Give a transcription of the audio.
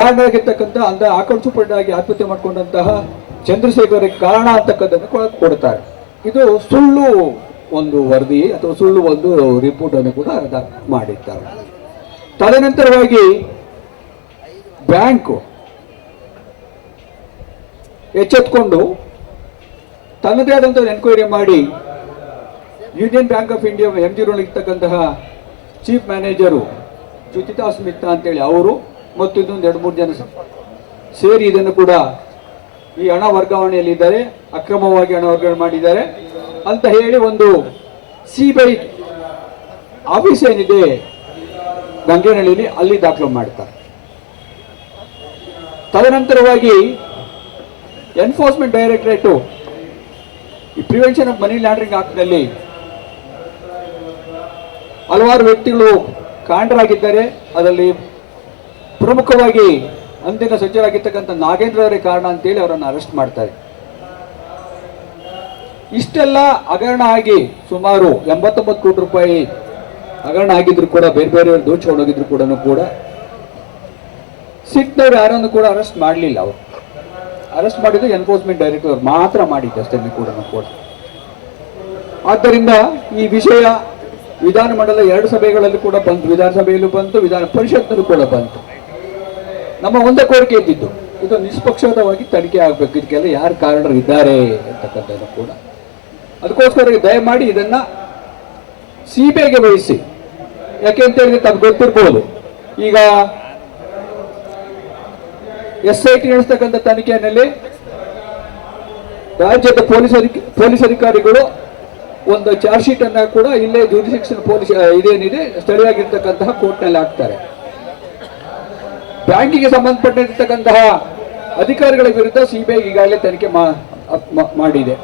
ಆಗಿರ್ತಕ್ಕಂಥ ಅಂದ್ರೆ ಆಗಿ ಆತ್ಮಹತ್ಯೆ ಮಾಡಿಕೊಂಡಂತಹ ಚಂದ್ರಶೇಖರಿಗೆ ಕಾರಣ ಅಂತಕ್ಕಂಥದ್ದನ್ನು ಕೊಡ್ತಾರೆ. ಇದು ಸುಳ್ಳು ಒಂದು ವರದಿ ಅಥವಾ ಸುಳ್ಳು ಒಂದು ರಿಪೋರ್ಟ್ ಅನ್ನು ಕೂಡ ಮಾಡಿರ್ತಾರೆ ತದನಂತರವಾಗಿ ಬ್ಯಾಂಕು ಎಚ್ಚೆತ್ಕೊಂಡು ತನ್ನದೇ ಆದಂಥ ಎನ್ಕ್ವೈರಿ ಮಾಡಿ Union Bank of India M G ಇರ್ತಕ್ಕಂತಹ ಚೀಫ್ ಮ್ಯಾನೇಜರು ಜ್ಯುತಿತಾ ಸ್ಮಿತಾ ಅಂತೇಳಿ ಅವರು ಮತ್ತು ಇದೊಂದು ಎರಡು ಮೂರು ಜನ ಸೇರಿ ಇದನ್ನು ಕೂಡ ಈ ಹಣ ವರ್ಗಾವಣೆಯಲ್ಲಿದ್ದಾರೆ, ಅಕ್ರಮವಾಗಿ ಹಣ ವರ್ಗಾವಣೆ ಮಾಡಿದ್ದಾರೆ ಅಂತ ಹೇಳಿ ಒಂದು ಸಿಬಿಐ ಆಫೀಸ್ ಏನಿದೆ, ಗಂಗೇನಹಳ್ಳಿಯಲ್ಲಿ ಅಲ್ಲಿ ದಾಖಲು ಮಾಡ್ತಾರೆ. ತದನಂತರವಾಗಿ ಎನ್ಫೋರ್ಸ್ಮೆಂಟ್ ಡೈರೆಕ್ಟರೇಟು ಈ ಪ್ರಿವೆನ್ಷನ್ ಆಫ್ ಮನಿ ಲ್ಯಾಂಡ್ರಿಂಗ್ ಆಕ್ಟ್ನಲ್ಲಿ ಹಲವಾರು ವ್ಯಕ್ತಿಗಳು ಕಾಂಡರಾಗಿದ್ದಾರೆ. ಅದರಲ್ಲಿ ಪ್ರಮುಖವಾಗಿ ಅಂದಿನ ಸಚಿವರಾಗಿರ್ತಕ್ಕಂಥ ನಾಗೇಂದ್ರ ಅವರೇ ಕಾರಣ ಅಂತೇಳಿ ಅವರನ್ನು ಅರೆಸ್ಟ್ ಮಾಡ್ತಾರೆ ಇಷ್ಟೆಲ್ಲ ಹಗರಣ ಆಗಿ ಸುಮಾರು ಎಂಬತ್ತೊಂಬತ್ತು ಕೋಟಿ ರೂಪಾಯಿ ಹಗರಣ ಆಗಿದ್ರು ಕೂಡ, ಬೇರೆ ಬೇರೆಯವರು ದೋಚಿಕೊಂಡು ಹೋಗಿದ್ರು ಕೂಡ ಕೂಡ. ಸಿಟ್ನವ್ರು ಯಾರನ್ನು ಕೂಡ ಅರೆಸ್ಟ್ ಮಾಡಲಿಲ್ಲ ಅವರು. ಅರೆಸ್ಟ್ ಮಾಡಿದ್ದು ಎನ್ಫೋರ್ಸ್ಮೆಂಟ್ ಡೈರೆಕ್ಟರ್ ಅವ್ರು ಮಾತ್ರ ಮಾಡಿದ್ದು ಅಷ್ಟೇ ಕೂಡ ಕೂಡ. ಆದ್ದರಿಂದ ಈ ವಿಷಯ ವಿಧಾನಮಂಡಲ ಎರಡು ಸಭೆಗಳಲ್ಲಿ ಕೂಡ ಬಂತು, ವಿಧಾನಸಭೆಯಲ್ಲೂ ಬಂತು, ವಿಧಾನ ಪರಿಷತ್ನಲ್ಲೂ ಕೂಡ ಬಂತು. ನಮ್ಮ ಒಂದೇ ಕೋರಿಕೆ ಇದ್ದಿದ್ದು, ಇದು ನಿಷ್ಪಕ್ಷಪಾತವಾಗಿ ತನಿಖೆ ಆಗಬೇಕು. ಇದಕ್ಕೆಲ್ಲ ಯಾರು ಕಾರಣರು ಇದ್ದಾರೆ ಅಂತಕ್ಕಂಥದ್ದು ಕೂಡ. ಅದಕ್ಕೋಸ್ಕರ ದಯಮಾಡಿ ಇದನ್ನ ಐಗೆ ವಹಿಸಿ. ಯಾಕೆ ಅಂತ ಹೇಳಿದ್ರೆ ತಮ್ಗೆ ಗೊತ್ತಿರ್ಬೋದು. ಈಗ ಎಸ್ ಐ ಟಿ ನಡೆಸ್ತಕ್ಕಂಥ ತನಿಖೆಯಲ್ಲಿ ರಾಜ್ಯದ ಪೊಲೀಸ್ ಅಧಿಕ, ಪೊಲೀಸ್ ಅಧಿಕಾರಿಗಳು ಒಂದು ಚಾರ್ಜ್ ಶೀಟ್ ಅನ್ನ ಕೂಡ ಇಲ್ಲೇ ಜುರಿಸಿಕ್ಷನ್ ಪೊಲೀಸ್, ಇದೇನಿದೆ ಸ್ಥಳೀಯಾಗಿರ್ತಕ್ಕಂತಹ ಕೋರ್ಟ್ನಲ್ಲಿ ಹಾಕ್ತಾರೆ. ಬ್ಯಾಂಕಿಗೆ ಸಂಬಂಧಪಟ್ಟಿರ್ತಕ್ಕಂತಹ ಅಧಿಕಾರಿಗಳ ವಿರುದ್ಧ ಸಿಬಿಐ ಈಗಾಗಲೇ ತನಿಖೆ ಮಾಡಿದೆ.